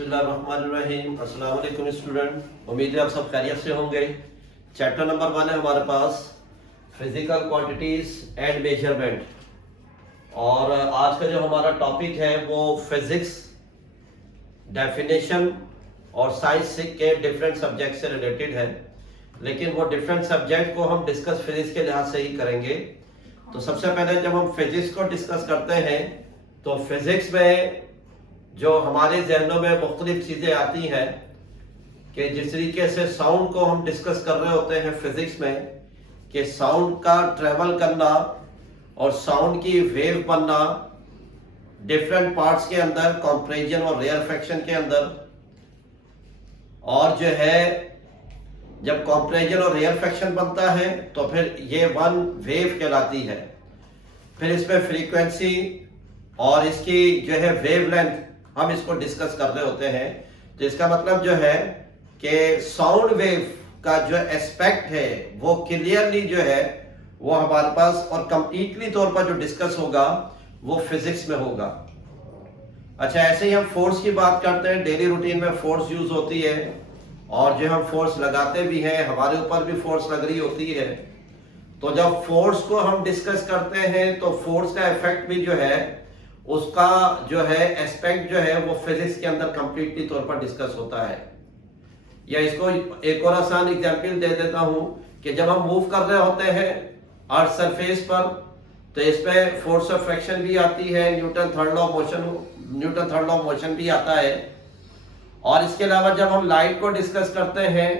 बिस्मिल्लाहिर्रहमानिर्रहीम। अस्सलाम वालेकुम स्टूडेंट, उम्मीद है आप सब खैरियत से होंगे। चैप्टर नंबर 1 है हमारे पास फिजिकल क्वांटिटीज एंड मेजरमेंट, और आज का जो हमारा टॉपिक है वो फिजिक्स डेफिनेशन और साइंस के डिफरेंट सब्जेक्ट से रिलेटेड है, लेकिन वो डिफरेंट सब्जेक्ट को हम डिस्कस फिजिक्स के लिहाज से ही करेंगे। तो सबसे पहले जब हम फिजिक्स को डिस्कस करते हैं तो फिजिक्स में जो हमारे जहनों में मुख्तलिफ चीज़ें आती हैं कि जिस तरीके से साउंड को हम डिस्कस कर रहे होते हैं फिजिक्स में कि साउंड का ट्रेवल करना और साउंड की वेव बनना डिफरेंट पार्ट्स के अंदर, कंप्रेशन और रेयरफेक्शन के अंदर, और जो है जब कंप्रेशन और रेयरफेक्शन बनता है तो फिर ये वन वेव कहलाती है। फिर इसमें फ्रीक्वेंसी और इसकी जो है वेवलेंथ हम इसको डिस्कस कर रहे होते हैं। तो इसका मतलब जो है कि साउंड वेव का जो एस्पेक्ट है वो क्लियरली जो है वो हमारे पास और कंप्लीटली तौर पर जो डिस्कस होगा वो फिजिक्स में होगा। अच्छा, ऐसे ही हम फोर्स की बात करते हैं, डेली रूटीन में फोर्स यूज होती है और जो हम फोर्स लगाते भी हैं, हमारे ऊपर भी फोर्स लग रही होती है। तो जब फोर्स को हम डिस्कस करते हैं तो फोर्स का इफेक्ट भी जो है उसका जो है एस्पेक्ट जो है वो फिजिक्स के अंदर कंप्लीटली तौर पर डिस्कस होता है। या इसको एक और आसान एग्जांपल दे देता हूं कि जब हम मूव कर रहे होते हैं अर्थ सरफेस पर तो इसमें फोर्स ऑफ फ्रिक्शन भी आती है, Newton third law of motion भी आता है। और इसके अलावा जब हम लाइट को डिस्कस करते हैं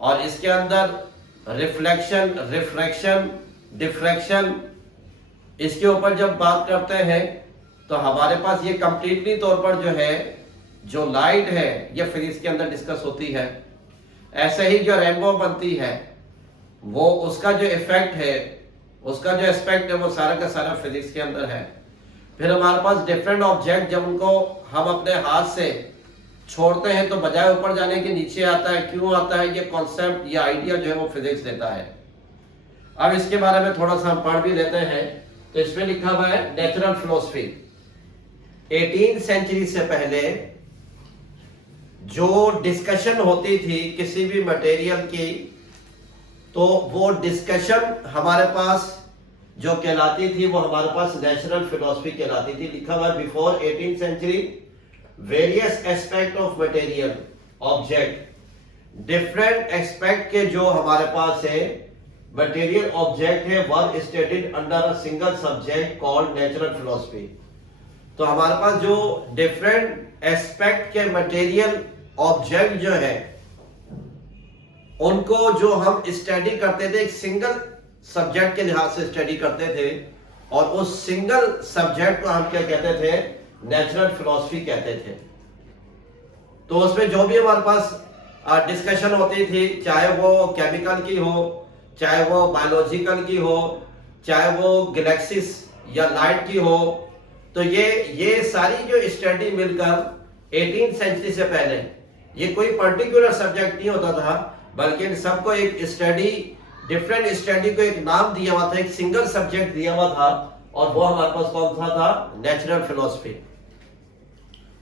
और इसके अंदर रिफ्लेक्शन, रिफ्रैक्शन, डिफ्रैक्शन, इसके ऊपर जब बात करते हैं तो हमारे पास ये कंप्लीटली तौर पर जो है जो लाइट है ये फिजिक्स के अंदर डिस्कस होती है। ऐसे ही जो रेनबो बनती है वो उसका जो इफेक्ट है, उसका जो एस्पेक्ट है वो सारा का सारा फिजिक्स के अंदर है। फिर हमारे पास डिफरेंट ऑब्जेक्ट जब उनको हम अपने हाथ से छोड़ते हैं तो बजाय ऊपर जाने के नीचे आता है, क्यों आता है, ये कॉन्सेप्ट, ये आइडिया जो है वो फिजिक्स देता है। अब इसके बारे में थोड़ा सा हम पढ़ भी लेते हैं। तो इसमें लिखा हुआ है नेचुरल फिलॉसफी। 18वीं सेंचुरी से पहले जो डिस्कशन होती थी किसी भी मटेरियल की, तो वो डिस्कशन हमारे पास जो कहलाती थी वो हमारे पास नेचुरल फिलॉसफी कहलाती थी। लिखा हुआ है बिफोर 18वीं century various aspect of material object, different aspect के जो हमारे पास है मटेरियल ऑब्जेक्ट है were stated under a single subject called natural philosophy. तो हमारे पास जो डिफरेंट एस्पेक्ट के मटेरियल ऑब्जेक्ट जो है उनको जो हम स्टडी करते थे एक सिंगल सब्जेक्ट के लिहाज से स्टडी करते थे, और उस सिंगल सब्जेक्ट को हम क्या कहते थे, नेचुरल फिलॉसफी कहते थे। तो उसमें जो भी हमारे पास डिस्कशन होती थी, चाहे वो केमिकल की हो, चाहे वो बायोलॉजिकल की हो, चाहे वो गैलेक्सीज या लाइट की हो, तो ये सारी जो स्टडी मिलकर 18वीं सेंचुरी से पहले ये कोई पर्टिकुलर सब्जेक्ट नहीं होता था, बल्कि इन सबको एक स्टडी, डिफरेंट स्टडी को एक नाम दिया हुआ था, एक सिंगल सब्जेक्ट दिया हुआ था, और वो हमारे पास कौन सा था, नेचुरल फिलॉसफी।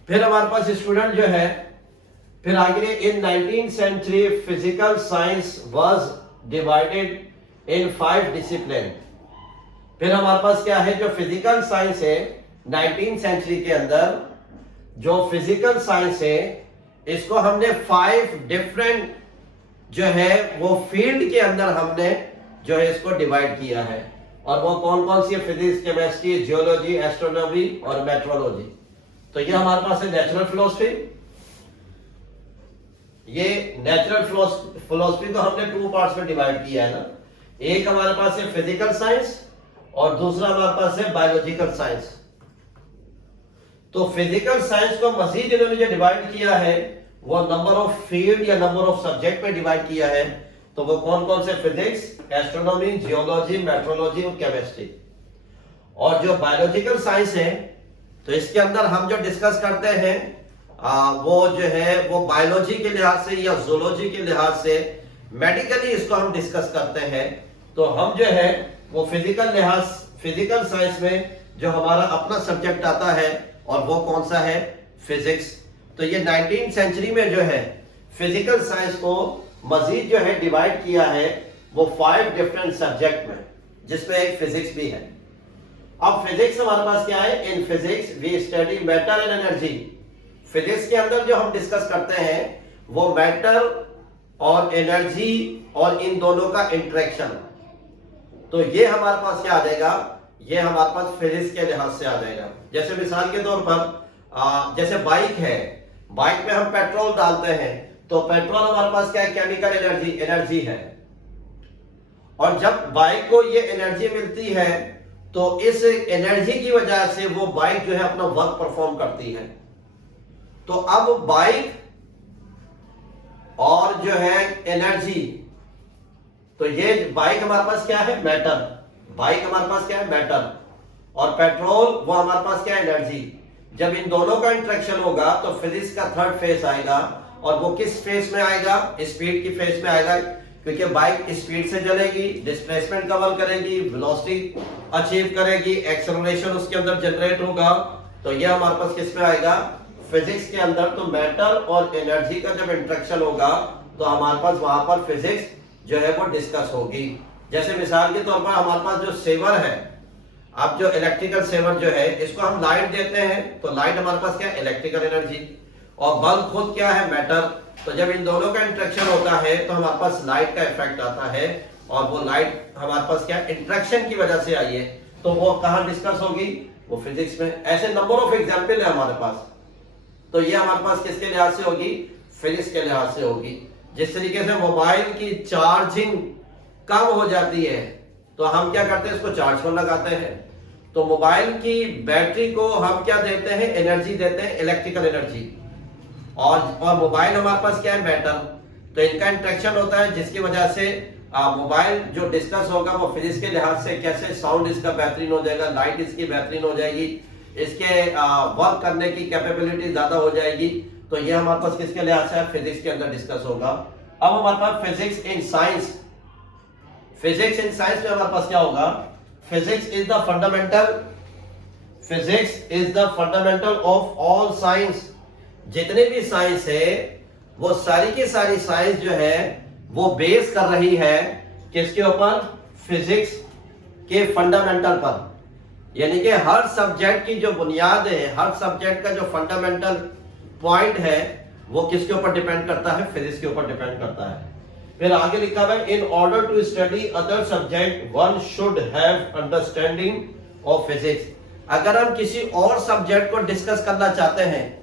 फिर हमारे पास स्टूडेंट जो है फिर आगे इन 19वीं century physical science was divided in 5 discipline. फिर हमारे पास क्या है, जो फिजिकल साइंस है 19वीं सेंचुरी के अंदर जो फिजिकल साइंस है इसको हमने 5 डिफरेंट जो है वो फील्ड के अंदर हमने जो है इसको डिवाइड किया है। और वो कौन कौन सी है, फिजिक्स, केमिस्ट्री, जियोलॉजी, एस्ट्रोनॉमी और मेट्रोलॉजी। तो ये हमारे पास है नेचुरल फिलॉसफी। ये नेचुरल फिलॉसफी को हमने 2 पार्ट्स में डिवाइड किया है ना। एक हमारे पास है फिजिकल साइंस और दूसरा हमारे पास है बायोलॉजिकल साइंस। तो फिजिकल साइंस को मजीद इन्होंने जो डिवाइड किया है वो नंबर ऑफ फील्ड या नंबर ऑफ सब्जेक्ट में डिवाइड किया है। तो वो कौन कौन से, फिजिक्स, एस्ट्रोनॉमी, जियोलॉजी, मेट्रोलॉजी और केमिस्ट्री। और जो बायोलॉजिकल साइंस है तो इसके अंदर हम जो डिस्कस करते हैं वो जो है वो बायोलॉजी के लिहाज से या जूलॉजी के लिहाज से, मेडिकली इसको हम डिस्कस करते हैं। तो हम जो है वो फिजिकल साइंस में जो हमारा अपना सब्जेक्ट आता है और वो कौन सा है, फिजिक्स। तो ये 19वीं सेंचुरी में जो है फिजिकल साइंस को मजीद जो है डिवाइड किया है वो 5 डिफरेंट सब्जेक्ट में, जिसमें एक फिजिक्स भी है। अब फिजिक्स हमारे पास क्या है? In physics we study matter and energy. Physics के अंदर जो हम डिस्कस करते हैं वो मैटर और एनर्जी और इन दोनों का इंटरेक्शन। तो ये हमारे पास क्या आ जाएगा? ये हमारे पास फिजिक्स के लिहाज से आ जाएगा। जैसे मिसाल के तौर पर जैसे बाइक है, बाइक में हम पेट्रोल डालते हैं तो पेट्रोल हमारे पास क्या है? केमिकल एनर्जी है। और जब बाइक को ये एनर्जी मिलती है तो इस एनर्जी की वजह से वो बाइक जो है अपना वर्क परफॉर्म करती है। तो अब बाइक और जो है एनर्जी, तो ये बाइक हमारे पास क्या है? मैटर। बाइक हमारे पास क्या है? मैटर। और पेट्रोल वो हमारे पास क्या है? एनर्जी। जब इन दोनों का इंटरेक्शन होगा तो फिजिक्स का थर्ड फेज आएगा। और वो किस फेज में आएगा? स्पीड की फेज में आएगा, क्योंकि बाइक स्पीड से चलेगी, डिस्प्लेसमेंट कवर करेगी, वेलोसिटी अचीव करेगी, एक्सेलरेशन उसके अंदर जनरेट होगा। तो ये हमारे पास किस में आएगा? फिजिक्स के अंदर। तो मैटर और एनर्जी का जब इंटरेक्शन होगा तो हमारे पास वहां पर फिजिक्स जो है वो डिस्कस होगी। जैसे मिसाल के तौर पर हमारे पास जो सेवर है, अब जो इलेक्ट्रिकल सेवर जो है इसको हम लाइट देते हैं तो लाइट हमारे पास क्या है? Electrical energy. और बल्ब खुद क्या है? मैटर। तो जब इन दोनों का इंटरेक्शन होता है तो हमारे पास लाइट का इफेक्ट आता है। और वो लाइट हमारे पास क्या? इंटरेक्शन की वजह से आई है। तो वो कहां डिस्कस होगी? वो फिजिक्स में। ऐसे नंबर ऑफ एग्जाम्पल है हमारे पास। तो ये हमारे पास किसके लिहाज से होगी? फिजिक्स के लिहाज से होगी। जिस तरीके से मोबाइल की चार्जिंग कम हो जाती है तो हम क्या करते हैं? इसको चार्ज पर लगाते हैं। तो मोबाइल की बैटरी को हम क्या देते हैं? एनर्जी देते हैं, इलेक्ट्रिकल एनर्जी। और मोबाइल हमारे पास क्या है? मैटर। तो इनका इंटरेक्शन होता है जिसकी वजह से मोबाइल जो डिस्कस होगा वो फिजिक्स के लिहाज से कैसे साउंड इसका बेहतरीन हो जाएगा, लाइट इसकी बेहतरीन हो जाएगी, इसके वर्क करने की कैपेबिलिटी ज्यादा हो जाएगी। तो ये हमारे पास किसके लिहाज से फिजिक्स के अंदर डिस्कस होगा। अब हमारे पास physics in science. Physics in science में हमारे पास क्या होगा? Physics is the fundamental. Physics is the fundamental of all science. जितने भी साइंस है वो सारी की सारी साइंस जो है वो बेस कर रही है किसके ऊपर? फिजिक्स के फंडामेंटल पर। यानी कि हर सब्जेक्ट की जो बुनियाद है, हर सब्जेक्ट का जो फंडामेंटल पॉइंट है वो किसके ऊपर डिपेंड करता है? फिजिक्स के ऊपर डिपेंड करता है। फिर आगे लिखा हुआ है in order to study other subject one should have understanding of physics. अगर हम किसी और सब्जेक्ट को डिस्कस करना चाहते हैं,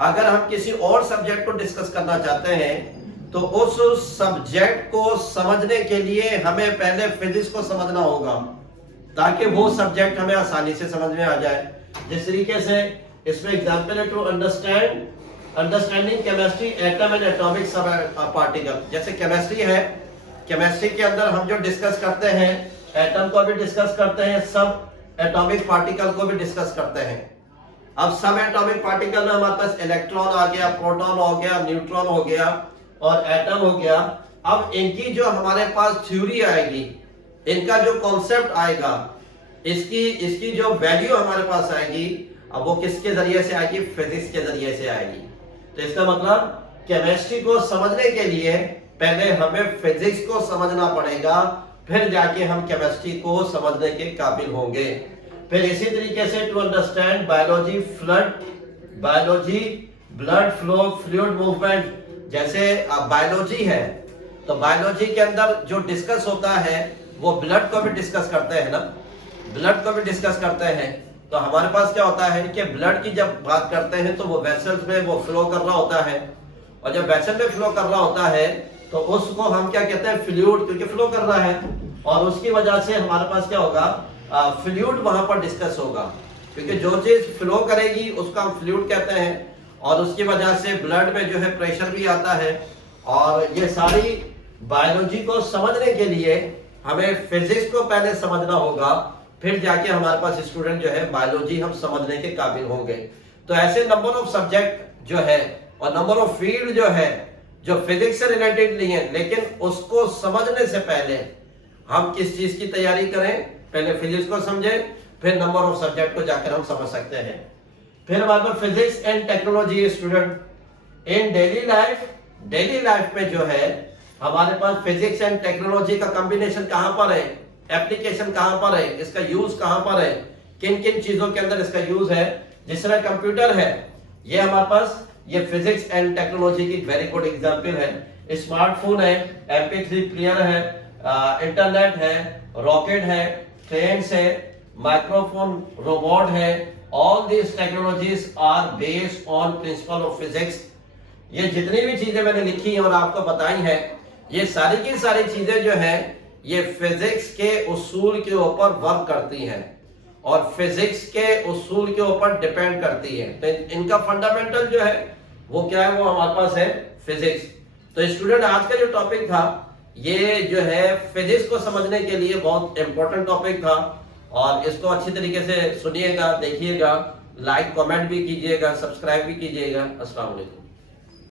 अगर हम किसी और सब्जेक्ट को डिस्कस करना चाहते हैं तो उस सब्जेक्ट को समझने के लिए हमें पहले फिजिक्स को समझना होगा ताकि वो सब्जेक्ट हमें आसानी से समझ में आ जाए। जिस तरीके से इसमें एग्जांपल है to understanding chemistry atom and atomic sub particle. जैसे केमिस्ट्री है, केमिस्ट्री के अंदर हम जो डिस्कस करते हैं एटम को भी डिस्कस करते हैं, सब एटॉमिक पार्टिकल को भी डिस्कस करते हैं। अब सब एटॉमिक पार्टिकल में हमारे पास इलेक्ट्रॉन आ गया, प्रोटॉन हो गया, न्यूट्रॉन हो गया और एटम हो गया। अब इनकी जो हमारे पास थ्योरी आएगी, इनका जो कॉन्सेप्ट आएगा, इसकी जो वैल्यू हमारे पास आएगी, अब वो किसके जरिए से आएगी? फिजिक्स के जरिए से आएगी। तो इसका मतलब केमिस्ट्री को समझने के लिए पहले हमें फिजिक्स को समझना पड़ेगा, फिर जाके हम केमिस्ट्री को समझने के काबिल होंगे। फिर इसी तरीके से to understand biology blood flow fluid movement. जैसे बायोलॉजी है तो बायोलॉजी के अंदर जो डिस्कस होता है वो ब्लड को भी डिस्कस करते हैं ना, ब्लड को भी डिस्कस करते हैं। तो हमारे पास क्या होता है कि ब्लड की जब बात करते हैं तो वो वेसल्स में वो फ्लो कर रहा होता है, और जब वेसल में फ्लो कर रहा होता है तो उसको हम क्या कहते हैं? फ्लूइड, क्योंकि फ्लो कर रहा है। और उसकी वजह से हमारे पास क्या होगा? फ्लूइड वहां पर डिस्कस होगा, क्योंकि जो चीज फ्लो करेगी उसको हम फ्लूइड कहते हैं। और उसकी वजह से ब्लड में जो है प्रेशर भी आता है। और ये सारी बायोलॉजी को समझने के लिए हमें फिजिक्स को पहले समझना होगा, फिर जाके हमारे पास स्टूडेंट जो है बायोलॉजी हम समझने के काबिल होंगे। तो ऐसे नंबर ऑफ सब्जेक्ट जो है और नंबर ऑफ फील्ड जो है जो फिजिक्स से रिलेटेड नहीं है, लेकिन उसको समझने से पहले हम किस चीज की तैयारी करें? पहले फिजिक्स को समझें, फिर नंबर ऑफ सब्जेक्ट को जाकर हम समझ सकते हैं। फिर हमारे पास physics and technology student in daily life में जो है हमारे पास फिजिक्स एंड टेक्नोलॉजी का कॉम्बिनेशन कहां पर है, एप्लीकेशन कहां पर है, इसका यूज कहां पर है, किन किन चीजों के अंदर इसका यूज है। जिस तरह कंप्यूटर है, ये हमारे पास ये फिजिक्स एंड टेक्नोलॉजी की वेरी गुड एग्जांपल है। स्मार्टफोन है, MP3 प्लेयर है, इंटरनेट है, रॉकेट है, ट्रेन्स है, माइक्रोफोन, रोबोट है। All this technologies are based on principle of physics. ये जितनी भी चीजें मैंने लिखी हैं और आपको बताई हैं, ये सारी की सारी चीजें जो है ये फिजिक्स के उसूल के ऊपर वर्क करती हैं और फिजिक्स के उसूल के ऊपर डिपेंड करती है। तो इनका फंडामेंटल जो है वो क्या है, वो हमारे पास है फिजिक्स। तो स्टूडेंट आज का जो टॉपिक था ये जो है फिजिक्स को समझने के लिए बहुत इंपॉर्टेंट टॉपिक था और इसको अच्छी तरीके से सुनिएगा, देखिएगा, लाइक कमेंट भी कीजिएगा, सब्सक्राइब भी कीजिएगा। अस्सलाम वालेकुम।